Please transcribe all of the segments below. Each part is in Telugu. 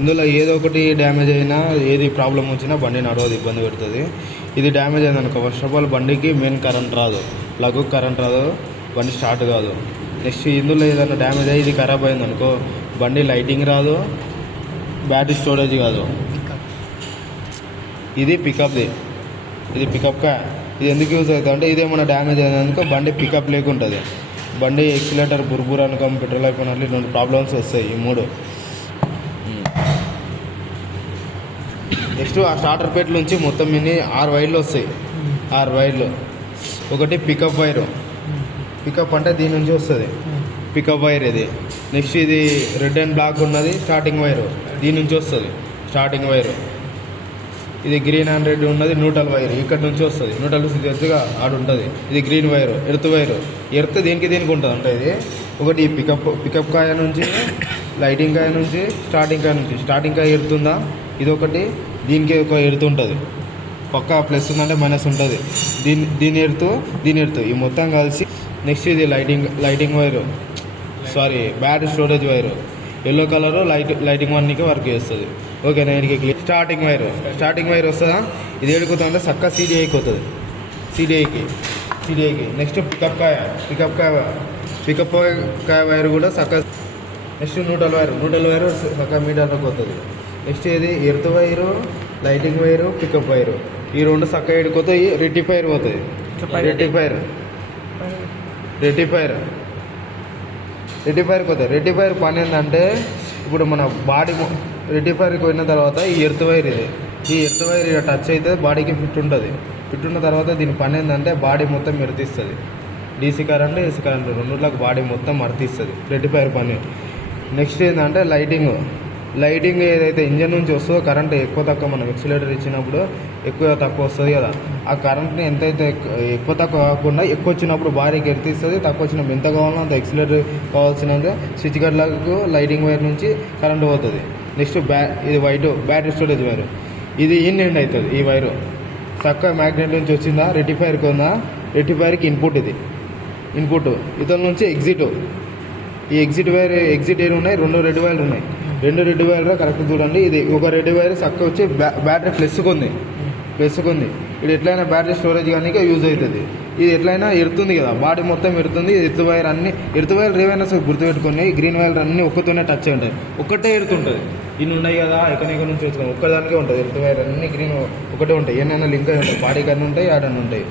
ఇందులో ఏదో ఒకటి డ్యామేజ్ అయినా ఏది ప్రాబ్లం వచ్చినా బండి నడవదు, ఇబ్బంది పెడుతుంది. ఇది డ్యామేజ్ అయింది అనుకో, ఫస్ట్ ఆఫ్ ఆల్ బండికి మెయిన్ కరెంట్ రాదు, ప్లగ్ కరెంట్ రాదు, బండి స్టార్ట్ కాదు. నెక్స్ట్ ఇందులో ఏదైనా డ్యామేజ్ అయ్యి ఇది ఖరాబ్ అయింది అనుకో, బండి లైటింగ్ రాదు, బ్యాటరీ స్టోరేజ్ కాదు. ఇది పికప్ది, ఇది పికప్గా ఇది ఎందుకు యూజ్ అవుతుంది అంటే ఇదేమన్నా డ్యామేజ్ అయింది అనుకో బండి పికప్ లేకుంటుంది, బండి ఎక్సిలేటర్ బుర్బుర్ అనుకో, పెట్రోల్ అయిపోయినట్లు 2 ప్రాబ్లమ్స్ వస్తాయి, ఈ 3. నెక్స్ట్ ఆ స్టార్టర్ పేట్ నుంచి మొత్తం ఇన్ని 6 వైర్లు వస్తాయి, 6 వైర్లు. ఒకటి పికప్ వైరు, పికప్ అంటే దీని నుంచి వస్తుంది పికప్ వైర్ ఇది. నెక్స్ట్ ఇది రెడ్ అండ్ బ్లాక్ ఉన్నది స్టార్టింగ్ వైరు, దీని నుంచి వస్తుంది స్టార్టింగ్ వైరు. ఇది గ్రీన్ అండ్ రెడ్ ఉన్నది న్యూట్రల్ వైర్, ఇక్కడ నుంచి వస్తుంది న్యూట్రల్ ఎత్తుగా ఆడు ఉంటుంది. ఇది green wire, earth wire. Earth దీనికి ఉంటుంది అంటే ఇది ఒకటి పికప్ కాయ నుంచి, లైటింగ్ కాయ నుంచి, స్టార్టింగ్ కాయ నుంచి. స్టార్టింగ్ కాయ ఎడుతుందా ఇది ఒకటి, దీనికి ఒక ఎడుతు ఉంటుంది, పక్క ప్లస్ ఉందంటే మైనస్ ఉంటుంది. దీని ఎడుతు ఈ మొత్తం కలిసి. నెక్స్ట్ ఇది lighting wire, sorry battery storage wire, yellow colour lighting వన్కి వర్క్ చేస్తుంది. ఓకేనా, దీనికి క్లియర్. స్టార్టింగ్ వైర్ వస్తుందా, ఇది ఏడుకుతుందంటే చక్క సిడిఐకి వస్తుంది, సిడిఐకి. నెక్స్ట్ పికప్ కాయ వైర్ కూడా చక్క. నెక్స్ట్ న్యూట్రల్ వైరు చక్క మీటర్లోకి వస్తుంది. నెక్స్ట్ ఇది earth wire, lighting wire, pickup wire, ఈ 2 చక్క ఏడుకుతాయి. రెక్టిఫైర్ పోతుంది, రెక్టిఫైర్ పోతుంది. రెక్టిఫైర్ పని ఏంటంటే ఇప్పుడు మన బాడీ రెక్టిఫైర్కి పోయిన తర్వాత ఈ ఎర్త్ వైర్ ఇలా టచ్ అయితే బాడీకి ఫిట్ ఉంటుంది. ఫిట్ ఉన్న తర్వాత దీని పని ఏంటంటే బాడీ మొత్తం మెరితిస్తుంది. డీసీ కరెంట్, ఏసీ కరెంట్ రెండుట్లకు బాడీ మొత్తం మర్తిస్తుంది రెక్టిఫైర్ పని. నెక్స్ట్ ఏంటంటే లైటింగ్ ఏదైతే ఇంజన్ నుంచి వస్తుందో కరెంట్ ఎక్కువ తక్కువ మనం ఎక్సిలేటర్ ఇచ్చినప్పుడు ఎక్కువ తక్కువ వస్తుంది కదా, ఆ కరెంట్ని ఎంతైతే ఎక్కువ తక్కువ కాకుండా ఎక్కువ వచ్చినప్పుడు బాడీకి ఎత్తిస్తుంది, తక్కువ వచ్చినప్పుడు ఎంత కావాలో అంత ఎక్సిలేటర్ కావాల్సినంత స్విచ్ గడ్లకు లైటింగ్ వైర్ నుంచి కరెంట్ పోతుంది. నెక్స్ట్ ఇది వైట్ బ్యాటరీ స్టోరేజ్ వైరు, ఇది ఇన్ ఎండ్ అవుతుంది. ఈ వైరు చక్క మ్యాగ్నెట్ నుంచి వచ్చిందా రెక్టిఫైర్కి ఉందా, రెక్టిఫైర్కి ఇన్పుట్, ఇది ఇన్పుట్. ఇతల నుంచి ఎగ్జిట్, ఈ ఎగ్జిట్ వైర్ ఉన్నాయి, 2 రెడ్ వైర్లు ఉన్నాయి. 2 రెడ్ వైర్లు కరెక్ట్ చూడండి. ఇది ఒక రెడ్ వైర్ చక్క వచ్చి బ్యాటరీ ప్లస్కి ఉంది. ఇది ఎట్లయినా బ్యాటరీ స్టోరేజ్ కానీ యూజ్ అవుతుంది. ఇది ఎట్లయినా ఎడుతుంది కదా, బాడీ మొత్తం ఎడుతుంది. ఎర్త్ వైర్ ఏవైనా సరే గుర్తుపెట్టుకొని, గ్రీన్ వైర్ అన్నీ ఒక్కతోనే టచ్ ఉంటాయి, ఒక్కటే ఎడుతుంటుంది. ఇన్ని ఉన్నాయి కదా, ఎక్కడ నుంచి వచ్చుకొని ఒక్కదానికే ఉంటుంది. ఎర్త్ వైర్ అన్ని గ్రీన్ ఒకటే ఉంటాయి, ఏమైనా లింక్ అయి ఉంటాయి, బాడీ కన్నా ఉంటాయి, ఆడని ఉంటాయి.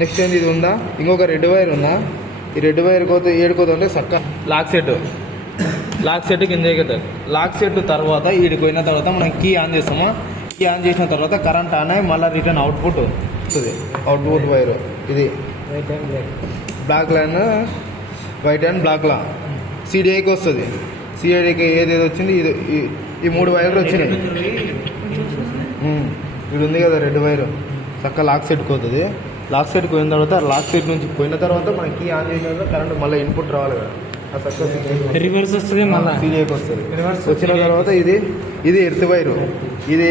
నెక్స్ట్ ఏంది, ఇది ఉందా, ఇంకొక రెడ్ వైర్ ఉందా, ఈ రెడ్ వైర్ ఏడుకోతుంటే చక్క లాక్ సెట్ కింద ఎక్కుతుంది. లాక్ సెట్ తర్వాత వీడికి పోయిన తర్వాత మనం కీ ఆన్ చేస్తామా, కీ ఆన్ చేసిన తర్వాత కరెంట్ ఆన్ అయ్యి మళ్ళీ రిటర్న్ అవుట్పుట్ వస్తుంది. అవుట్పుట్ వైర్ ఇది black line, white and black లా సిడిఐకి వస్తుంది. సిడిఐకి ఏదేది వచ్చింది, ఈ 3 వైర్లు వచ్చినాయి. ఇది ఉంది కదా రెడ్ వైర్, చక్క లాక్ సెట్కి పోతుంది. లాక్ సెట్కి పోయిన తర్వాత లాక్ సెట్ నుంచి పోయిన తర్వాత మన కీ ఆన్ చేసిన తర్వాత కరెంట్ మళ్ళీ ఇన్పుట్ రావాలి కదా, రివర్స్ వస్తుంది, మళ్ళీ సిడిఐకి వస్తుంది. వచ్చిన తర్వాత ఇది ఎర్త్ వైరు, ఇది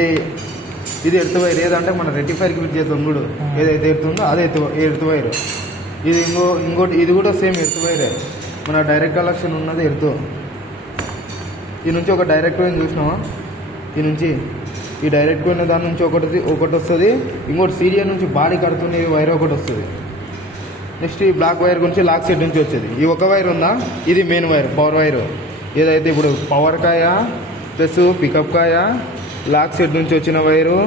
ఎర్త్ వైర్. ఏదంటే మన రెక్టిఫైర్కి ఫిట్ చేస్తాం చూడు, ఏదైతే ఎడుతుందో అదే ఎర్త్ వైరు. ఇది ఇంకోటి ఇది కూడా సేమ్ ఎర్త్ వైరే. మన డైరెక్ట్ కలెక్షన్ ఉన్నది ఎర్త్. ఈ నుంచి ఒక డైరెక్ట్ వైర్ చూసినావా, ఈ డైరెక్ట్ పోయిన దాని నుంచి ఒకటి వస్తుంది. ఇంకోటి సీరియల్ నుంచి బాడీ కడుతున్న వైర్ ఒకటి వస్తుంది. నెక్స్ట్ ఈ బ్లాక్ వైర్ గురించి లాక్ సెట్ నుంచి వచ్చేది. ఈ ఒక వైర్ ఉందా, ఇది మెయిన్ వైర్, పవర్ వైర్. ఏదైతే ఇప్పుడు పవర్ కాయ ప్లస్ పికప్ కాయ, లాక్ సెట్ నుంచి వచ్చిన wire,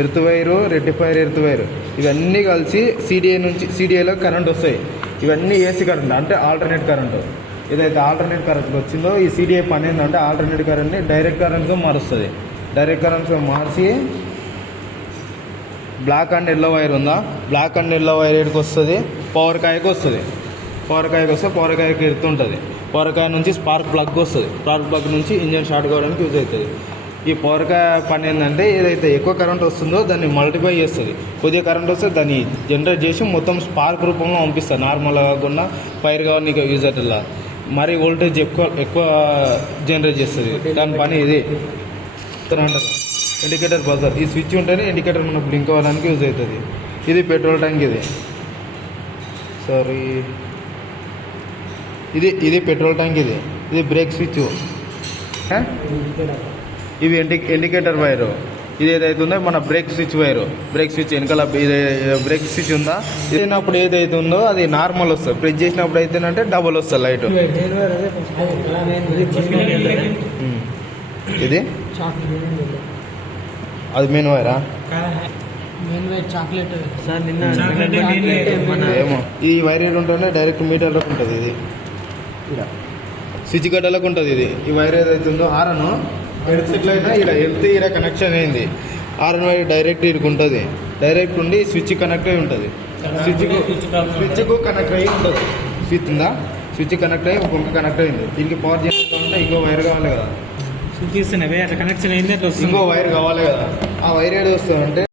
earth wire, rectifier earth wire, ఇవన్నీ కలిసి సిడిఐలో కరెంట్ వస్తాయి. ఇవన్నీ ఏసీ కరెంట్ అంటే ఆల్టర్నేట్ కరెంట్. ఏదైతే ఆల్టర్నేట్ కరెంట్ వచ్చిందో ఈ సిడిఐ పని ఏంటంటే ఆల్టర్నేట్ కరెంట్ని డైరెక్ట్ కరెంట్గా మారుస్తుంది. డైరెక్ట్ కరెంట్గా మార్చి బ్లాక్ అండ్ ఎల్లో వైర్ ఉందా, బ్లాక్ అండ్ ఎల్లో వైర్ ఏడికి వస్తుంది, పవర్ కాయకి వస్తుంది. పవర్ కాయకి ఎడుతుంటుంది. పవర్ కాయ నుంచి స్పార్క్ ప్లగ్ వస్తుంది. స్పార్క్ ప్లగ్ నుంచి ఇంజన్ స్టార్ట్ కావడానికి యూజ్ అవుతుంది. ఈ పవర్ కాయ పని ఏంటంటే ఏదైతే ఎక్కువ కరెంట్ వస్తుందో దాన్ని మల్టిప్లై చేస్తుంది. కొద్దిగా కరెంట్ వస్తే దాన్ని జనరేట్ చేసి మొత్తం స్పార్క్ రూపంలో పంపిస్తుంది. నార్మల్గా కాకుండా ఫైర్ కావాలి నీకు యూజ్ అవుతుందా, మరి వోల్టేజ్ ఎక్కువ జనరేట్ చేస్తుంది. దాని పని ఇది అంటారు ఇండికేటర్ బజర్. ఈ స్విచ్ ఉంటేనే ఇండికేటర్ మనకు బ్లింక్ అవ్వడానికి యూజ్ అవుతుంది. ఇది పెట్రోల్ ట్యాంక్, ఇది పెట్రోల్ ట్యాంక్, ఇది బ్రేక్ స్విచ్. ఇవి ఇండికేటర్ వైరు. ఇది ఏదైతే ఉందో మన break switch wire. Break switch వెనకాల ఇది బ్రేక్ స్విచ్ ఉందా, ఇదినప్పుడు ఏదైతే ఉందో అది నార్మల్ వస్తుంది. ప్రెస్ చేసినప్పుడు అయితేనంటే డబుల్ వస్తుంది లైట్. ఇది అది మెయిన్ వైరా చాక్లెట్ సార్ నిన్న ఏమో ఈ వైర్ ఏడు ఉంటుంటే డైరెక్ట్ మీటర్లోకి ఉంటుంది. ఇది ఇలా స్విచ్ గడ్డలకు ఉంటుంది. ఇది ఈ వైర్ ఏదైతే ఉందో ఆరను హెడ్ సెట్లు అయినా ఇలా వెళ్తే ఇలా కనెక్షన్ అయింది. ఆరన్ వైర్ డైరెక్ట్ ఇరుకు ఉంటుంది. డైరెక్ట్ ఉండి స్విచ్ కనెక్ట్ అయి ఉంటుంది. స్విచ్కు కనెక్ట్ అయ్యి ఉంటుంది. స్విచ్ ఉందా, స్విచ్ కనెక్ట్ అయ్యి ఒక కనెక్ట్ అయింది. దీనికి పవర్ చేయాలంటే ఇంకో వైర్ కావాలి కదా, చూపిస్తున్నావే అట్లా కనెక్షన్ అయింది అట్లా వస్తుంది. ఇంకో వైర్ కావాలి కదా. ఆ వైర్ ఏడు వస్తుందంటే